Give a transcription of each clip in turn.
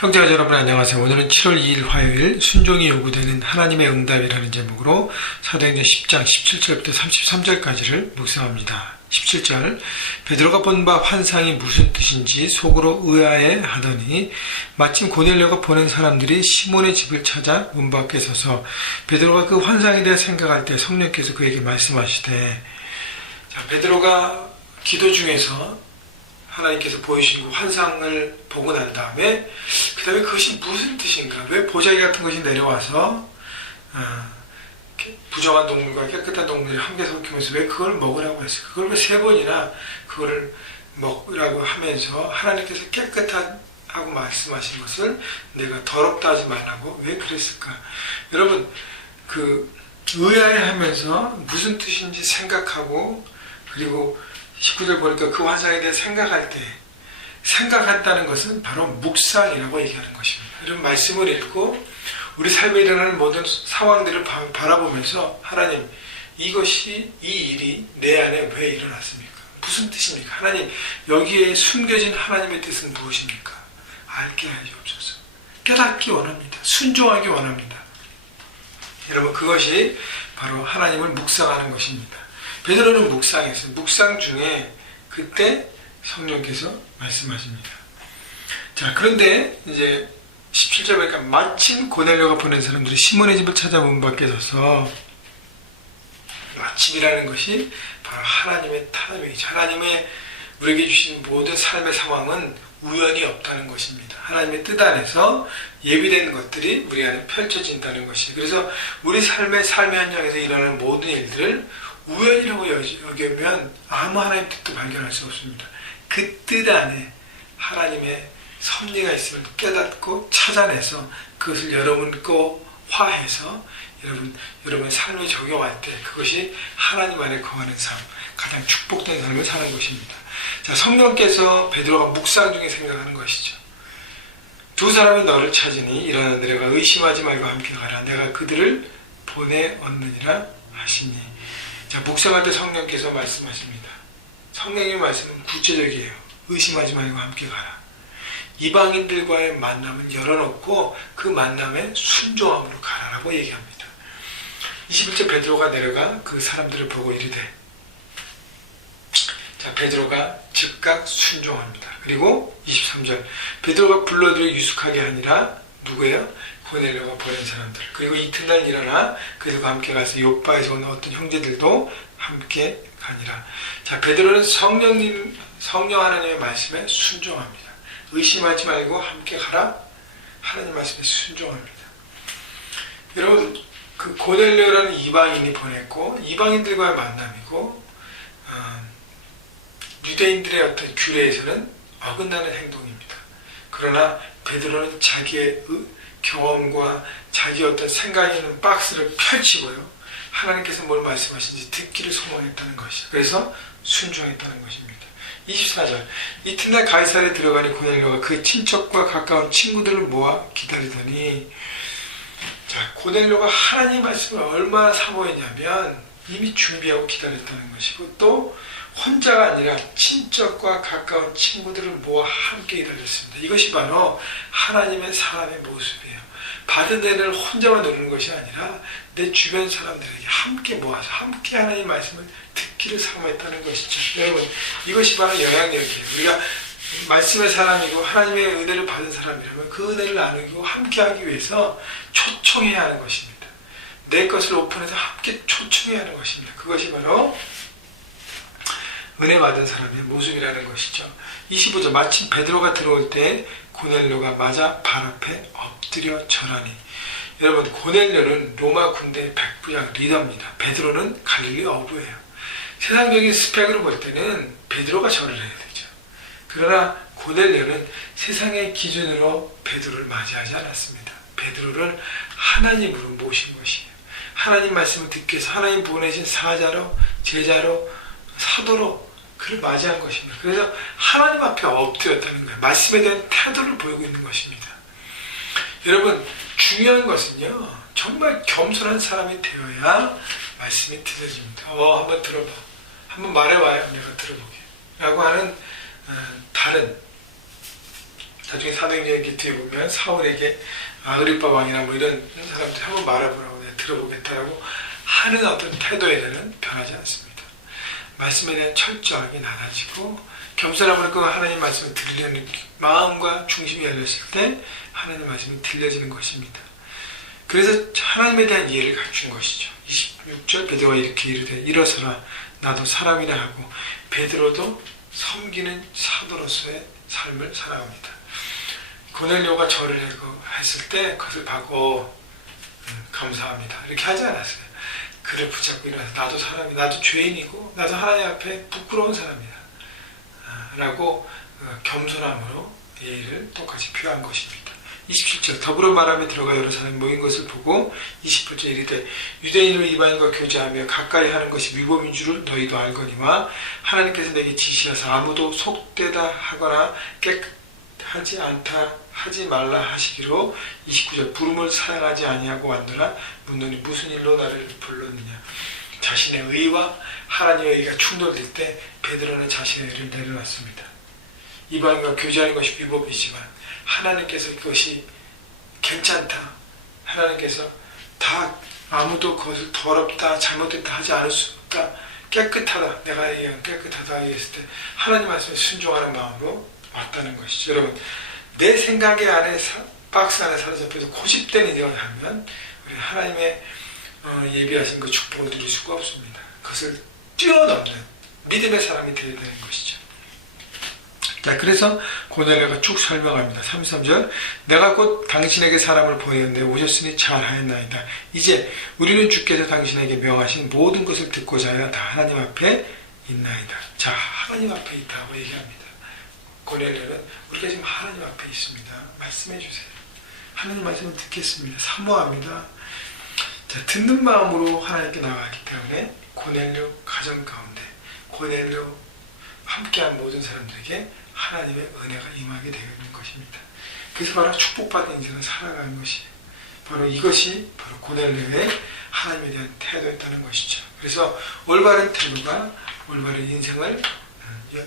형제가 여러분 안녕하세요. 오늘은 7월 2일 화요일 순종이 요구되는 하나님의 응답이라는 제목으로 사도행전 10장 17절부터 33절까지를 묵상합니다. 17절 베드로가 본 바 환상이 무슨 뜻인지 속으로 의아해 하더니 마침 고넬료가 보낸 사람들이 시몬의 집을 찾아 문 밖에 서서 베드로가 그 환상에 대해 생각할 때 성령께서 그에게 말씀하시되 베드로가 기도 중에서 하나님께서 보이신 그 환상을 보고 난 다음에 그 다음에 그것이 무슨 뜻인가, 왜 보자기 같은 것이 내려와서 부정한 동물과 깨끗한 동물이 함께 섞이면서 왜 그걸 먹으라고 했어요. 그걸 왜 3번이나 그거를 먹으라고 하면서 하나님께서 깨끗하고 말씀하신 것을 내가 더럽다 하지 말라고 왜 그랬을까. 여러분 그 의아해하면서 무슨 뜻인지 생각하고, 그리고 19절 보니까 그 환상에 대해 생각할 때 생각한다는 것은 바로 묵상이라고 얘기하는 것입니다. 이런 말씀을 읽고 우리 삶에 일어나는 모든 상황들을 바라보면서 하나님, 이 일이 내 안에 왜 일어났습니까? 무슨 뜻입니까? 하나님, 여기에 숨겨진 하나님의 뜻은 무엇입니까? 알게 하시옵소서. 깨닫기 원합니다. 순종하기 원합니다. 여러분, 그것이 바로 하나님을 묵상하는 것입니다. 베드로는 묵상했어요. 묵상 중에 그때 성령께서 말씀하십니다. 자, 그런데 이제 17절 보니까 마침 고넬료가 보낸 사람들이 시몬의 집을 찾아 문 밖에 서서, 마침이라는 것이 바로 하나님의 타임이죠. 하나님의 우리에게 주신 모든 삶의 상황은 우연이 없다는 것입니다. 하나님의 뜻 안에서 예비된 것들이 우리 안에 펼쳐진다는 것이에요. 그래서 우리 삶의 현장에서 일어나는 모든 일들을 우연이라고 여기면 아무 하나님의 뜻도 발견할 수 없습니다. 그 뜻 안에 하나님의 섭리가 있음을 깨닫고 찾아내서 그것을 여러분 거 화해서 여러분의 삶에 적용할 때 그것이 하나님 안에 거하는 삶, 가장 축복된 삶을 사는 것입니다. 자, 성령께서 베드로가 묵상 중에 생각하는 것이죠. 두 사람이 너를 찾으니 일어나 내가 의심하지 말고 함께 가라. 내가 그들을 보내었느니라 하시니. 자, 묵상할 때 성령께서 말씀하십니다. 성령의 말씀은 구체적이에요. 의심하지 말고 함께 가라. 이방인들과의 만남은 열어놓고 그 만남에 순종함으로 가라라고 얘기합니다. 21절 베드로가 내려가 그 사람들을 보고 이르되, 자, 베드로가 즉각 순종합니다. 그리고 23절 베드로가 불러들여 유숙하게 하니라. 누구예요? 고넬료가 보낸 사람들. 그리고 이튿날 일어나 그들과 함께 가서 요빠에서 온 어떤 형제들도 함께 가니라. 자, 베드로는 성령 하나님의 말씀에 순종합니다. 의심하지 말고 함께 가라. 하나님 말씀에 순종합니다. 여러분, 그 고넬료라는 이방인이 보냈고, 이방인들과의 만남이고, 유대인들의 어떤 규례에서는 어긋나는 행동입니다. 그러나 베드로는 자기의 경험과 자기 어떤 생각이 있는 박스를 펼치고요, 하나님께서 뭘 말씀하시는지 듣기를 소망했다는 것이죠. 그래서 순종했다는 것입니다. 24절 이튿날 가이사랴에 들어가니 고넬료가 그 친척과 가까운 친구들을 모아 기다리더니, 자, 고넬료가 하나님 말씀을 얼마나 사모했냐면 이미 준비하고 기다렸다는 것이고, 또 혼자가 아니라 친척과 가까운 친구들을 모아 함께 기다렸습니다. 이것이 바로 하나님의 사람의 모습이에요. 받은 은혜를 혼자만 누리는 것이 아니라 내 주변 사람들에게 함께 모아서 함께 하나님의 말씀을 듣기를 사모했다는 것이죠. 여러분, 이것이 바로 영향력이에요. 우리가 말씀의 사람이고 하나님의 은혜를 받은 사람이라면 그 은혜를 나누고 함께 하기 위해서 초청해야 하는 것입니다. 내 것을 오픈해서 함께 초청해야 하는 것입니다. 그것이 바로 은혜 받은 사람의 모습이라는 것이죠. 25절 마침 베드로가 들어올 때 고넬료가 맞아 발 앞에 엎드려 절하니. 여러분, 고넬료는 로마 군대의 백부장 리더입니다. 베드로는 갈릴리 어부예요. 세상적인 스펙으로 볼 때는 베드로가 절을 해야 되죠. 그러나 고넬료는 세상의 기준으로 베드로를 맞이하지 않았습니다. 베드로를 하나님으로 모신 것이에요. 하나님 말씀을 듣기 위해서 하나님 보내신 사자로, 제자로, 사도로 그를 맞이한 것입니다. 그래서 하나님 앞에 엎드렸다는 거예요. 말씀에 대한 태도를 보이고 있는 것입니다. 여러분, 중요한 것은요, 정말 겸손한 사람이 되어야 말씀이 들려집니다. 한번 들어봐. 한번 말해봐요. 내가 들어보게. 라고 하는 다른 나중에 사도행전 뒤에 보면 사울에게 아그리빠 왕이나 뭐 이런 사람들 한번 말해보라고 내가 들어보겠다라고 하는 어떤 태도에는 변하지 않습니다. 말씀에 대한 철저하게 낮아지고 겸손함으로 그 하나님 말씀을 들으려는 마음과 중심이 열렸을 때 하나님 말씀이 들려지는 것입니다. 그래서 하나님에 대한 이해를 갖춘 것이죠. 26절 베드로가 이렇게 이르되 일어서라 나도 사람이라 하고 베드로도 섬기는 사도로서의 삶을 살아갑니다. 고넬료가 절을 했을 때 그것을 받고 감사합니다 이렇게 하지 않았어요. 그를 붙잡고 일어나서 나도 사람이 나도 죄인이고 나도 하나님 앞에 부끄러운 사람이다 라고 겸손함으로 예의를 똑같이 표한 것입니다. 27절 더불어 말하며 들어가 여러 사람이 모인 것을 보고 28절 이르되 유대인으로 이방인과 교제하며 가까이 하는 것이 위법인 줄을 너희도 알거니와 하나님께서 내게 지시하사 아무도 속되다 하거나 깨끗하지 않다 하지 말라 하시기로 29절 부름을 사양하지 아니하고 왔노라 묻노니 무슨 일로 나를 불렀느냐. 자신의 의와 하나님의 의가 충돌될 때 베드로는 자신의 의를 내려놨습니다. 이방인과 교제하는 것이 위법이지만 하나님께서 그것이 괜찮다. 하나님께서 다 아무도 그것을 더럽다 잘못됐다 하지 않을 수 없다. 깨끗하다. 내가 얘기한 깨끗하다 얘기했을 때 하나님 말씀에 순종하는 마음으로 왔다는 것이죠. 여러분 내 생각의 안에 박스 안에 사로잡혀서 고집된 일을 하면 우리 하나님의 예비하신 그 축복을 누릴 수가 없습니다. 그것을 뛰어넘는 믿음의 사람이 되어야 되는 것이죠. 자, 그래서 고넬료가 쭉 설명합니다. 33절 내가 곧 당신에게 사람을 보내는데 오셨으니 잘하였나이다. 이제 우리는 주께서 당신에게 명하신 모든 것을 듣고자 하여 다 하나님 앞에 있나이다. 자, 하나님 앞에 있다고 얘기합니다. 고넬료는 우리가 지금 하나님 앞에 있습니다. 말씀해 주세요. 하나님 말씀을 듣겠습니다. 사모합니다. 자, 듣는 마음으로 하나님께 나가기 때문에 고넬료 가정 가운데 고넬료 함께한 모든 사람들에게 하나님의 은혜가 임하게 되어 있는 것입니다. 그래서 바로 축복받은 인생을 살아가는 것이에요. 바로 이것이 바로 고넬료의 하나님에 대한 태도였다는 것이죠. 그래서 올바른 태도가 올바른 인생을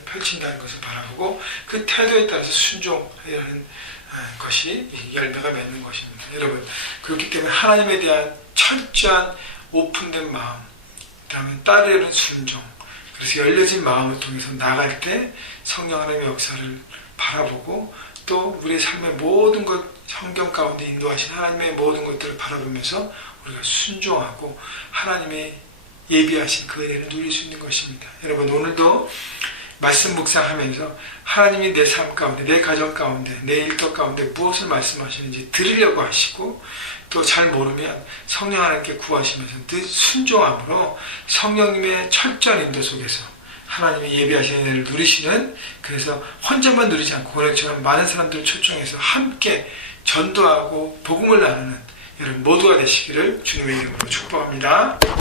펼친다는 것을 바라보고 그 태도에 따라서 순종하는 것이 열매가 맺는 것입니다. 여러분 그렇기 때문에 하나님에 대한 철저한 오픈된 마음, 그 다음에 따르는 순종, 그래서 열려진 마음을 통해서 나갈 때 성령 하나님의 역사를 바라보고 또 우리의 삶의 모든 것 성경 가운데 인도하신 하나님의 모든 것들을 바라보면서 우리가 순종하고 하나님의 예비하신 그 은혜를 누릴 수 있는 것입니다. 여러분 오늘도 말씀 묵상하면서 하나님이 내 삶 가운데 내 가정 가운데 내 일터 가운데 무엇을 말씀하시는지 들으려고 하시고 또 잘 모르면 성령 하나님께 구하시면서 늘 순종함으로 성령님의 철저한 인도 속에서 하나님이 예비하신 은혜를 누리시는 그래서 혼자만 누리지 않고 고넬처럼 많은 사람들을 초청해서 함께 전도하고 복음을 나누는 여러분 모두가 되시기를 주님의 이름으로 축복합니다.